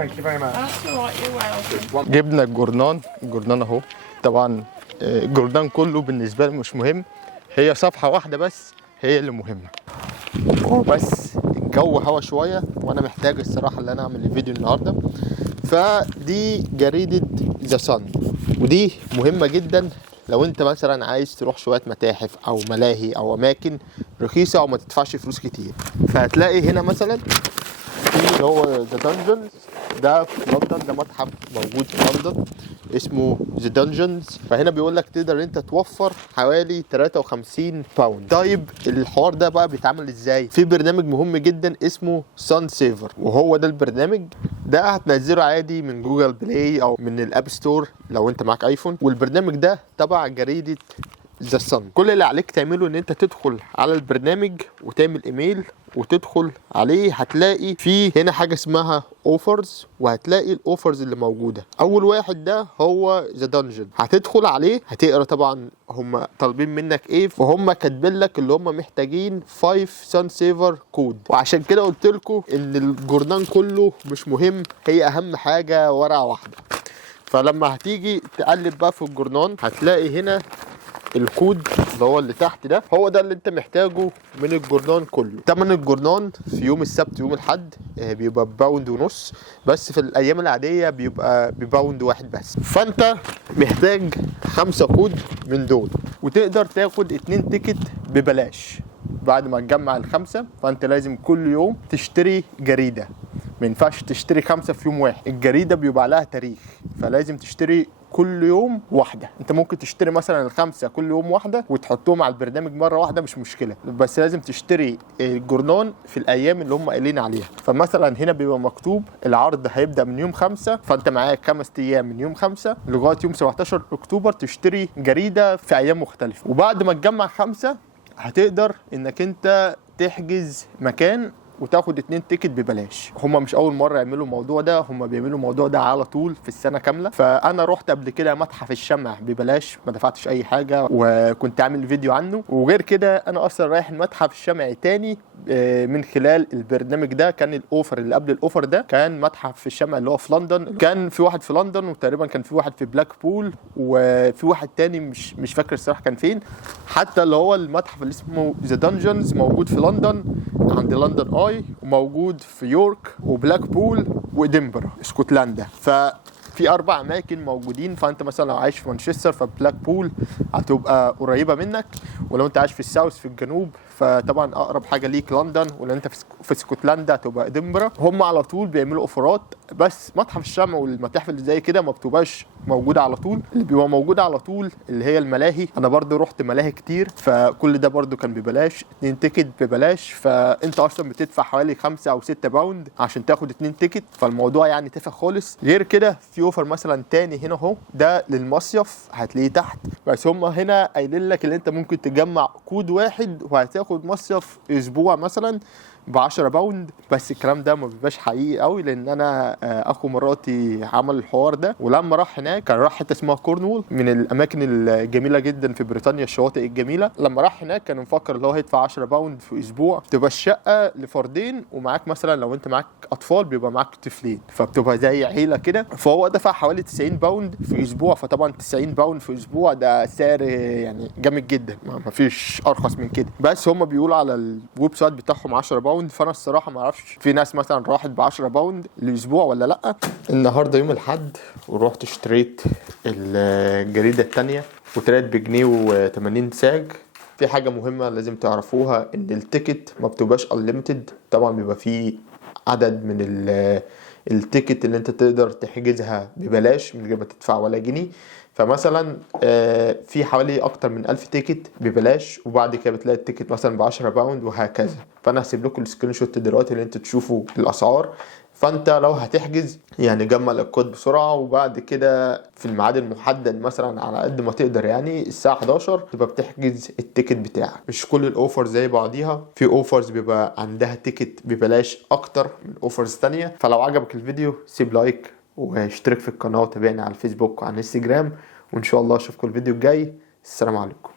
Thank you very much. That's all right, you're welcome. جبنا الجورنان اهو. طبعا الجورنان كله بالنسبه لي مش مهم، هي صفحه واحده بس هي اللي مهمه. بس الجو هوا شويه وانا محتاج الصراحه ان انا اعمل الفيديو النهارده. فدي جريده ذا صن، ودي مهمه جدا لو انت مثلا عايز تروح شويه متاحف او ملاهي او اماكن رخيصه او ما تدفعش فلوس كتير. فهتلاقي هنا مثلا في اللي هو ذا دنجنز، ده في لندن، ده متحف موجود في لندن اسمه ذا دنجنز. فهنا بيقول لك تقدر انت توفر حوالي 53 باوند. طيب الحوار ده بقى بيتعمل ازاي؟ في برنامج مهم جدا اسمه سان سيفر، وهو ده البرنامج ده هتنزله عادي من جوجل بلاي او من الاب ستور لو انت معاك ايفون. والبرنامج ده تبع جريدة ذا صن. كل اللي عليك تعمله ان انت تدخل على البرنامج وتعمل ايميل وتدخل عليه. هتلاقي في هنا حاجه اسمها اوفرز، وهتلاقي الاوفرز اللي موجوده. اول واحد ده هو ذا دنجن، هتدخل عليه هتقرا طبعا هم طالبين منك ايه، فهم كاتبين لك اللي هم محتاجين 5 سان سيفر كود. وعشان كده قلت لكم ان الجورنان كله مش مهم، هي اهم حاجه ورقه واحده. فلما هتيجي تقلب بقى في الجورنان هتلاقي هنا الكود اللي هو اللي تحت ده، هو ده اللي انت محتاجه من الجورنان كله. تمن الجورنان في يوم السبت يوم الاحد بيبقى باوند ونص، بس في الايام العاديه بيبقى بباوند واحد بس. فانت محتاج 5 كود من دول، وتقدر تاخد 2 تيكت ببلاش بعد ما تجمع ال5. فانت لازم كل يوم تشتري جريده، ما ينفعش تشتري 5 في يوم واحد. الجريده بيبقى لها تاريخ، فلازم تشتري كل يوم واحده. انت ممكن تشتري مثلا ال5 كل يوم واحده وتحطهم على البرنامج مره واحده مش مشكله، بس لازم تشتري الجورنان في الايام اللي هم قايلين عليها. فمثلا هنا بيبقى مكتوب العرض هيبدا من يوم 5، فانت معاك 5 ايام من يوم 5 لغايه يوم 17 اكتوبر تشتري جريده في ايام مختلفه. وبعد ما تجمع 5 هتقدر انك انت تحجز مكان وتاخد 2 تيكت ببلاش. هما مش اول مره يعملوا الموضوع ده، هما بيعملوا الموضوع ده على طول في السنه كامله. فانا رحت قبل كده متحف الشمع ببلاش، ما دفعتش اي حاجه، وكنت عامل فيديو عنه. وغير كده انا اصلا رايح المتحف الشمعي تاني من خلال البرنامج ده. كان الاوفر اللي قبل الاوفر ده كان متحف الشمع اللي هو في لندن، كان في واحد في لندن وتقريبا كان في واحد في بلاك بول، وفي واحد تاني مش فاكر الصراحه كان فين. حتى اللي هو المتحف اللي اسمه ذا دنجنز موجود في لندن عند لندن اي، وموجود في يورك وبلاك بول وإدنبرا اسكتلندا. ففي 4 اماكن موجودين. فانت مثلا لو عايش في مانشستر فبلاك بول هتبقى قريبه منك، ولو انت عايش في الساوث في الجنوب فطبعا اقرب حاجه ليك لندن، ولو انت في اسكتلندا هتبقى إدنبرا. هم على طول بيعملوا اوفرات، بس متحف الشمع والمتاحف اللي زي كده ما بتبقاش موجوده على طول. اللي بيبقى موجود على طول اللي هي الملاهي. انا برضو رحت ملاهي كتير، فكل ده برضو كان ببلاش، 2 تيكت ببلاش. فانت اصلا بتدفع حوالي 5 أو 6 باوند عشان تاخد 2 تيكت، فالموضوع يعني تافه خالص. غير كده في اوفر مثلا تاني هنا اهو، ده للمصيف هتلاقيه تحت، بس هم هنا قايلين لك ان انت ممكن تجمع كود واحد وهتاخد مصيف اسبوع مثلا ب10 باوند. بس الكلام ده ما بيبقاش حقيقي قوي، لان انا اخو مراتي عمل الحوار ده، ولما راح هناك كان راح حته اسمها كورنوول، من الاماكن الجميله جدا في بريطانيا، الشواطئ الجميله. لما راح هناك كان مفكر اللي هو هيدفع 10 باوند في اسبوع، تبقى الشقه لفردين، ومعاك مثلا لو انت معاك اطفال بيبقى معاك طفلين، فبتبقى زي عيله كده. فهو دفع حوالي 90 باوند في اسبوع. فطبعا 90 باوند في اسبوع ده سعر يعني جامد جدا، ما فيش ارخص من كده. بس هم بيقولوا على الويب سايت بتاعهم 10 باوند. فانا الصراحه ما اعرفش في ناس مثلا راحت ب10 باوند الاسبوع ولا لا. النهارده يوم الاحد ورحت اشتريت الجريده الثانيه، وطلعت بجنيه و80 ساج. في حاجه مهمه لازم تعرفوها، ان التيكت ما بتبقاش unlimited. طبعا بيبقى فيه عدد من التيكت اللي انت تقدر تحجزها ببلاش من غير ما تدفع ولا جنيه. فمثلا في حوالي اكتر من 1000 تيكت ببلاش، وبعد كده بتلاقي التيكت مثلا ب10 باوند وهكذا. فانا هسيب لكم السكرين شوت دلوقتي اللي انتوا تشوفوا الاسعار. فانت لو هتحجز يعني جمع الكود بسرعه، وبعد كده في الميعاد المحدد مثلا على قد ما تقدر، يعني الساعه 11 تبقى بتحجز التيكت بتاعك. مش كل الاوفر زي بعضيها، في اوفرز بيبقى عندها تيكت ببلاش اكتر من اوفرز تانية. فلو عجبك الفيديو سيب لايك واشترك في القناه وتابعني على الفيسبوك وعلى الانستجرام، وان شاء الله اشوفكم الفيديو الجاي. السلام عليكم.